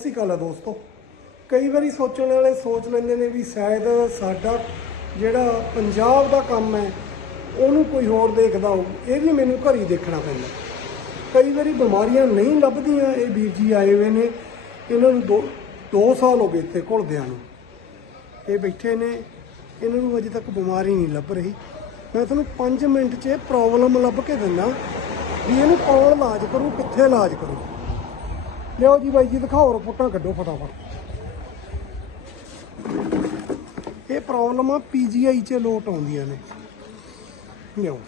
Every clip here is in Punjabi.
ਸ੍ਰੀ ਅਕਾਲ ਆ ਦੋਸਤੋ। ਕਈ ਵਾਰੀ ਸੋਚਣ ਵਾਲੇ ਸੋਚ ਲੈਂਦੇ ਨੇ ਵੀ ਸ਼ਾਇਦ ਸਾਡਾ ਜਿਹੜਾ ਪੰਜਾਬ ਦਾ ਕੰਮ ਹੈ, ਉਹਨੂੰ ਕੋਈ ਹੋਰ ਦੇਖਦਾ ਹੋਊ। ਇਹ ਵੀ ਮੈਨੂੰ ਘਰ ਹੀ ਦੇਖਣਾ ਪੈਂਦਾ। ਕਈ ਵਾਰੀ ਬਿਮਾਰੀਆਂ ਨਹੀਂ ਲੱਭਦੀਆਂ, ਇਹ ਵੀਰ ਜੀ ਆਏ ਹੋਏ ਨੇ। ਇਹਨਾਂ ਨੂੰ 2 2 ਸਾਲ ਹੋ ਗਏ ਇੱਥੇ ਘੁਲਦਿਆਂ ਨੂੰ। ਇਹ ਬੈਠੇ ਨੇ। ਇਹਨਾਂ ਨੂੰ ਅਜੇ ਤੱਕ ਬਿਮਾਰੀ ਨਹੀਂ ਲੱਭ ਰਹੀ। ਮੈਂ ਤੁਹਾਨੂੰ 5 ਮਿੰਟ 'ਚ ਪ੍ਰੋਬਲਮ ਲੱਭ ਕੇ ਦਿੰਦਾ ਵੀ ਇਹਨੂੰ ਕੌਣ ਇਲਾਜ ਕਰੂ, ਕਿੱਥੇ ਇਲਾਜ ਕਰੂ। ਲਿਓ ਜੀ ਬਾਈ ਜੀ, ਦਿਖਾਓ ਰਿਪੋਰਟਾਂ ਕੱਢੋ ਫਟਾਫਟ। ਇਹ ਪ੍ਰੋਬਲਮ ਆ ਪੀਜੀਆਈ 'ਚ ਲੋਟ ਆਉਂਦੀਆਂ ਨੇ। ਲਿਓ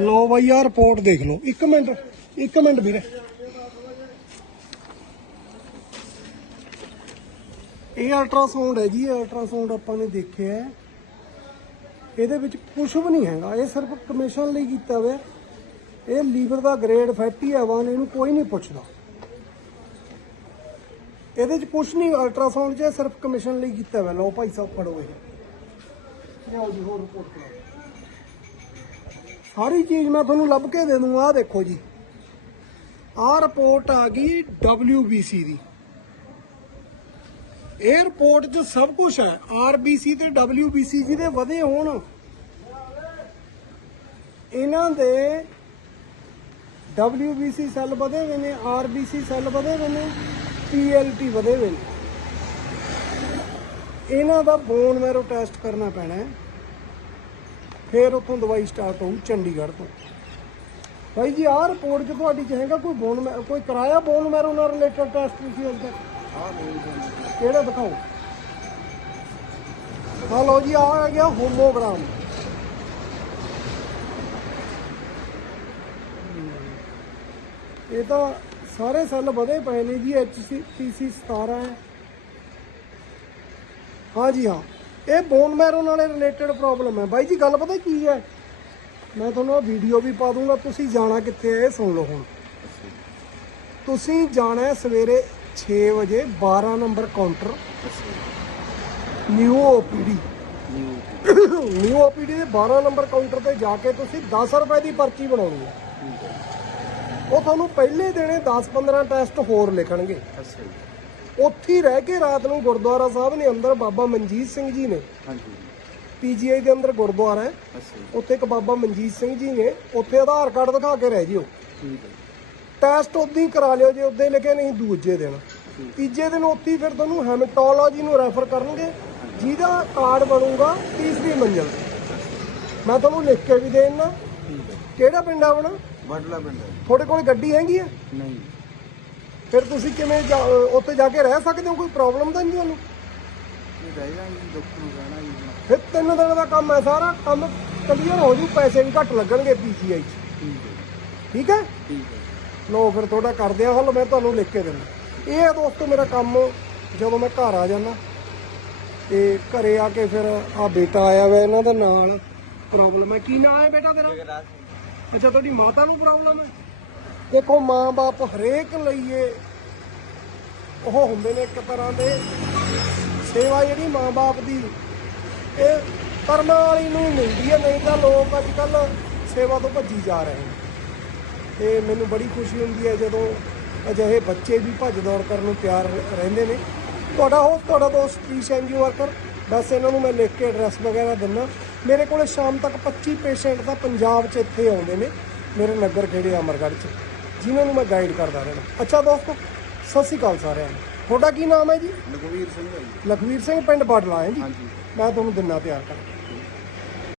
ਲਓ ਬਾਈ ਆ ਰਿਪੋਰਟ ਦੇਖ ਲਓ। 1 ਮਿੰਟ 1 ਮਿੰਟ ਵੀਰੇ। ਇਹ ਅਲਟਰਾਸਾਊਂਡ ਹੈ ਜੀ ਅਲਟਰਾਸਾਊਂਡ ਆਪਾਂ ਨੇ ਦੇਖਿਆ ਇਹਦੇ ਵਿੱਚ ਕੁਝ ਵੀ ਨਹੀਂ ਹੈਗਾ, ਇਹ ਸਿਰਫ ਕਮਿਸ਼ਨ ਲਈ ਕੀਤਾ ਹੋਇਆ। ਇਹ ਲੀਵਰ ਦਾ ਗ੍ਰੇਡ ਫੈਟੀ ਹੈ ਵਨ ਇਹਨੂੰ ਕੋਈ ਨਹੀਂ ਪੁੱਛਦਾ। ਇਹਦੇ ਚ ਕੁਝ ਨਹੀਂ ਅਲਟਰਾਸਾਊਂਡ 'ਚ ਸਿਰਫ ਕਮਿਸ਼ਨ ਲਈ ਕੀਤਾ ਹੋਇਆ। ਲਓ ਭਾਈ ਸਾਹਿਬ, ਫੜੋ ਇਹ। ਲਿਆਓ ਜੀ, ਹੋਰ ਰਿਪੋਰਟ ਕਰਾਓ ਸਾਰੀ ਚੀਜ਼ ਮੈਂ ਤੁਹਾਨੂੰ ਲੱਭ ਕੇ ਦੇ ਦੂੰਗਾ, ਆਹ ਦੇਖੋ ਜੀ। ਆਹ ਰਿਪੋਰਟ ਆ ਗਈ WBC ਦੀ। ਇਹ ਰਿਪੋਰਟ 'ਚ ਸਭ ਕੁਝ ਹੈ। ਆਰਬੀਸੀ ਤੇ ਡਬਲਯੂਬੀਸੀ ਜਿਹਦੇ ਵਧੇ ਹੋਣ, ਇਹਨਾਂ ਦੇ ਡਬਲਯੂਬੀਸੀ ਸੈੱਲ ਵਧੇ ਹੋਏ ਨੇ ਆਰਬੀਸੀ ਸੈੱਲ ਵਧੇ ਹੋਏ ਨੇ ਪੀਐਲਟੀ ਵਧੇ ਹੋਏ ਨੇ। ਇਹਨਾਂ ਦਾ ਬੋਨ ਮੈਰੋ ਟੈਸਟ ਕਰਨਾ ਪੈਣਾ ਹੈ। ਫਿਰ ਉੱਥੋਂ ਦਵਾਈ ਸਟਾਰਟ ਹੋਊ ਚੰਡੀਗੜ੍ਹ ਤੋਂ। ਭਾਈ ਜੀ, ਆਹ ਰਿਪੋਰਟ 'ਚ ਤੁਹਾਡੀ ਚਾਹੇਗਾ ਕੋਈ ਬੋਨ ਮੈ- ਕੋਈ ਕਰਾਇਆ ਬੋਨ ਮੈਰੋ ਨਾਲ ਰਿਲੇਟਡ ਟੈਸਟ ਤੁਸੀਂ ਅੱਜ ਤੱਕ? ਕਿਹੜਾ ਦਿਖਾਓ? ਆ ਲਓ ਜੀ ਆ ਆ ਗਿਆ ਹੋਮੋਗ੍ਰਾਮ। ਇਹ ਤਾਂ ਸਾਰੇ ਸੈੱਲ ਵਧੇ ਪਏ ਨੇ ਜੀ HCPC 17 ਹੈ। ਹਾਂ ਜੀ, ਹਾਂ। ਇਹ ਬੋਨ ਮੈਰੋ ਨਾਲ ਰਿਲੇਟਡ ਪ੍ਰੋਬਲਮ ਹੈ। ਬਾਈ ਜੀ, ਗੱਲ ਪਤਾ ਕੀ ਹੈ? ਮੈਂ ਤੁਹਾਨੂੰ ਆ ਵੀਡੀਓ ਵੀ ਪਾ ਦੂੰਗਾ, ਤੁਸੀਂ ਜਾਣਾ ਕਿੱਥੇ ਹੈ, ਇਹ ਸੁਣ ਲਓ ਹੁਣ। ਤੁਸੀਂ ਜਾਣਾ ਹੈ ਸਵੇਰੇ 6 ਵਜੇ 12 number counter new OPD new OPD ਦੇ 12 ਨੰਬਰ ਕਾਊਂਟਰ ਤੇ ਜਾ ਕੇ ਤੁਸੀਂ 10 ਰੁਪਏ ਦੀ ਪਰਚੀ ਬਣਾਉਣੀ ਹੈ। ਉਹ ਤੁਹਾਨੂੰ ਪਹਿਲੇ ਦਿਨੇ 10-15 ਟੈਸਟ ਹੋਰ ਲਿਖਣਗੇ। ਅੱਛਾ ਜੀ। ਉੱਥੇ ਹੀ ਰਹਿ ਕੇ ਰਾਤ ਨੂੰ ਗੁਰਦੁਆਰਾ ਸਾਹਿਬ ਨੇ ਅੰਦਰ ਬਾਬਾ ਮਨਜੀਤ ਸਿੰਘ ਜੀ ਨੇ ਹਾਂਜੀ। ਪੀਜੀਆਈ ਦੇ ਅੰਦਰ ਗੁਰਦੁਆਰਾ ਹੈ ਉੱਥੇ ਇੱਕ ਬਾਬਾ ਮਨਜੀਤ ਸਿੰਘ ਜੀ ਨੇ ਉੱਥੇ ਆਧਾਰ ਕਾਰਡ ਦਿਖਾ ਕੇ ਰਹਿ ਜਿਓ। ਠੀਕ ਹੈ। ਟੈਸਟ ਉਦੋਂ ਹੀ ਕਰਾ ਲਿਓ ਜੇ ਉਦੋਂ ਲਿਖੇ ਨਹੀਂ ਦੂਜੇ ਦਿਨ। ਤੀਜੇ ਦਿਨ ਉੱਥੇ ਫਿਰ ਤੁਹਾਨੂੰ ਹੈਮਟੋਲੋਜੀ ਨੂੰ ਰੈਫਰ ਕਰਨਗੇ ਜਿਹਦਾ ਕਾਰਡ ਬਣੂਗਾ ਤੀਸਰੀ ਮੰਜ਼ਲ। ਮੈਂ ਤੁਹਾਨੂੰ ਲਿਖ ਕੇ ਵੀ ਦੇ ਦਿੰਦਾ। ਠੀਕ ਹੈ। ਕਿਹੜਾ ਪਿੰਡ ਆਪਣਾ? ਬੜਲਾ ਪਿੰਡ ਹੈ। ਤੁਹਾਡੇ ਕੋਲ ਗੱਡੀ ਹੈਗੀ ਆ ਨਹੀਂ। ਫਿਰ ਤੁਸੀਂ ਕਿਵੇਂ ਜਾ- ਅਹ ਉੱਥੇ ਜਾ ਕੇ ਰਹਿ ਸਕਦੇ ਹੋ? ਕੋਈ ਪ੍ਰੋਬਲਮ ਤਾਂ ਨਹੀਂ ਤੁਹਾਨੂੰ? ਇਹ ਰਹਿ ਜਾਣਗੇ ਡਾਕਟਰ ਨੂੰ ਕਹਿਣਾ ਜੀ ਫਿਰ ਤਿੰਨ ਦਿਨ ਦਾ ਕੰਮ ਹੈ ਸਾਰਾ। ਕੰਮ ਕਲੀਅਰ ਹੋ ਜੂ ਪੈਸੇ ਵੀ ਘੱਟ ਲੱਗਣਗੇ ਪੀਜੀਆਈ 'ਚ। ਠੀਕ ਹੈ। ਠੀਕ ਹੈ? ਠੀਕ ਹੈ। ਲੋ ਫਿਰ ਥੋੜਾ ਕਰਦੇ ਆ ਹਲ ਮੈਂ ਤੁਹਾਨੂੰ ਲਿਖ ਕੇ ਦਿੰਦਾ। ਇਹ ਹੈ ਦੋਸਤੋ ਮੇਰਾ ਕੰਮ ਜਦੋਂ ਮੈਂ ਘਰ ਆ ਜਾਂਦਾ। ਤੇ ਘਰੇ ਆ ਕੇ ਫਿਰ ਆ ਬੇਟਾ ਆਇਆ ਵਾ ਇਹਨਾਂ ਦਾ ਨਾਲ। ਪ੍ਰੋਬਲਮ ਹੈ। ਕੀ ਨਾਂ ਹੈ ਬੇਟਾ ਤੇਰਾ? ਅੱਛਾ, ਤੁਹਾਡੀ ਮਾਤਾ ਨੂੰ ਪ੍ਰੋਬਲਮ ਹੈ? ਦੇਖੋ ਮਾਂ-ਬਾਪ ਹਰੇਕ ਲਈਏ, ਉਹ ਹੁੰਦੇ ਨੇ ਇੱਕ ਤਰ੍ਹਾਂ ਦੇ ਸੇਵਾ ਜਿਹੜੀ ਮਾਂ-ਬਾਪ ਦੀ, ਇਹ ਕਰਮਾਂ ਵਾਲੀ ਨੂੰ ਹੀ ਮਿਲਦੀ ਹੈ, ਨਹੀਂ ਤਾਂ ਲੋਕ ਅੱਜ ਕੱਲ ਸੇਵਾ ਤੋਂ ਭੱਜੀ ਜਾ ਰਹੇ ਨੇ। ਤੇ ਮੈਨੂੰ ਬੜੀ ਖੁਸ਼ੀ ਹੁੰਦੀ ਹੈ ਜਦੋਂ ਅਜਿਹੇ ਬੱਚੇ ਵੀ ਭੱਜ ਦੌੜ ਕਰਨ ਨੂੰ ਤਿਆਰ ਰਹਿੰਦੇ ਨੇ। ਤੁਹਾਡਾ ਹੋ ਤੁਹਾਡਾ ਦੋਸਤ ਪੀਸ ਐਨਜੀਓ ਵਰਕਰ ਬਸ ਇਹਨਾਂ ਨੂੰ ਮੈਂ ਲਿਖ ਕੇ ਐਡਰੈਸ ਵਗੈਰਾ ਦਿੰਦਾ। ਮੇਰੇ ਕੋਲੇ ਸ਼ਾਮ ਤੱਕ 25 ਪੇਸ਼ੈਂਟ ਤਾਂ ਪੰਜਾਬ 'ਚ ਇੱਥੇ ਆਉਂਦੇ ਨੇ ਮੇਰੇ ਨਗਰ ਖੇੜੇ ਅਮਰਗੜ੍ਹ 'ਚ ਜਿਨ੍ਹਾਂ ਨੂੰ ਮੈਂ ਗਾਈਡ ਕਰਦਾ ਰਹਿਣਾ। ਅੱਛਾ ਦੋਸਤੋ ਸਤਿ ਸ਼੍ਰੀ ਅਕਾਲ ਸਾਰਿਆਂ ਨੂੰ। ਤੁਹਾਡਾ ਕੀ ਨਾਮ ਹੈ ਜੀ? ਲਖਵੀਰ ਸਿੰਘ ਹੈ ਜੀ। ਲਖਵੀਰ ਸਿੰਘ ਪਿੰਡ ਬਾਡਲਾ ਹੈ ਜੀ। ਮੈਂ ਤੁਹਾਨੂੰ ਦਿਨਾ ਤਿਆਰ ਕਰ